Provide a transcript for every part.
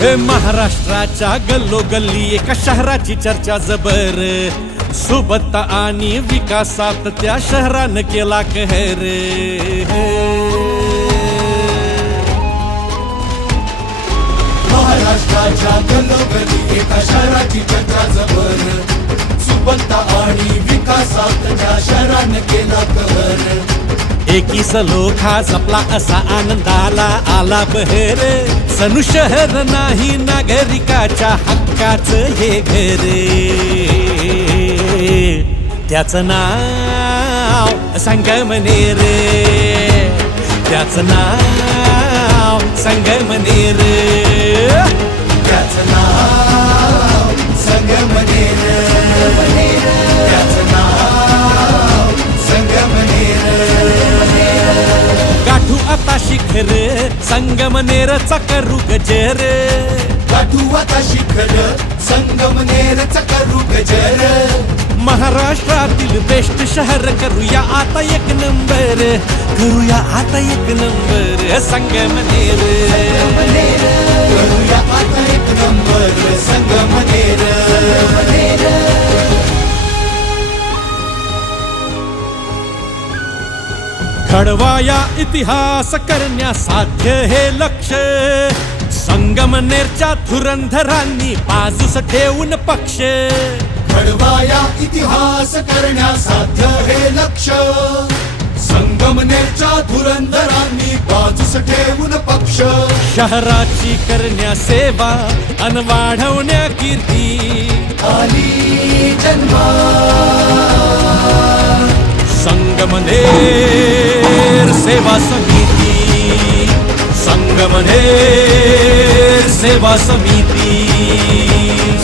हे महाराष्ट्राच्या गल्लोगल्ली एका शहराची चर्चा जबर, सुबत्ता आणि विकासात त्या शहरानं केला कहर. महाराष्ट्राच्या गल्लोगल्ली एका शहराची चर्चा जबर, सुबत्ता आणि विकासात त्या शहरानं केला कहर. एकीस लोखा जपला असा आनंदाला आला बहर, सनु शहर नाही नागरिकाच्या हक्काचं हे घर. त्याचं नाव संगमनेर, त्याचं नाव संगमनेर, त्याचं नाव संगमनेर, त्याचं नाव संगमनेर. गाठू आता शिखर संगमनेरचा करू गजर, गाठू आता शिखर संगमनेरचा करू गजर. महाराष्ट्रातील बेस्ट शहर करूया आता एक नंबर, करूया आता एक नंबर संगमनेर. करूया आता एक नंबर संगमनेर. घडवाया इतिहास करण्यासाध्य हे लक्ष, संगमनेरच्या धुरंधरांनी बाजूस ठेवून पक्ष. घडवाया इतिहास करण्यासाध्य हे लक्ष, संगमनेरच्या धुरंधरांनी बाजूस ठेवून पक्ष. शहराची करण्या सेवा अन वाढवण्या कीर्ती आली जन्मा. संगमनेर सेवा समिती, संगमनेर सेवा समिती,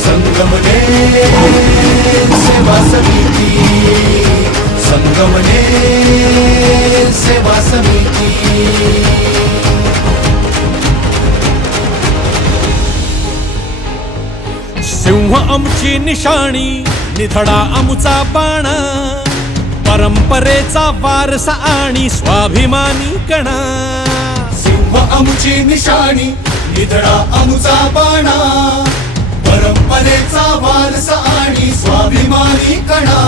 संगमनेर सेवा समिती, संगमनेर सेवा समिती. सिंह आमची निशाणी, निधडा आमुचा बाणा, परंपरेचा वारसा आणि स्वाभिमानी कणा. सिंह आमची निशाणी, निधडा आमुचा बाणा, परंपरेचा वारसा आणि स्वाभिमानी कणा.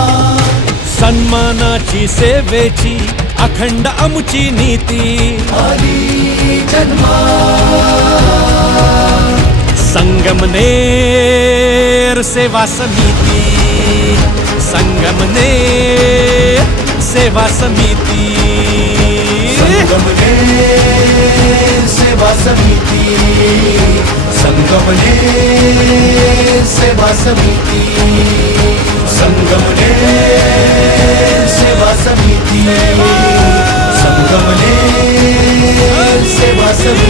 सन्मानाची सेवेची अखंड आमुची नीती आली जन्मा. संगमनेर सेवा समिती, संगमनेर सेवा समिती, संगमनेर सेवा समिती, संगमनेर सेवा समिती, संगमनेर सेवा समिती, संगमनेर सेवा समिती.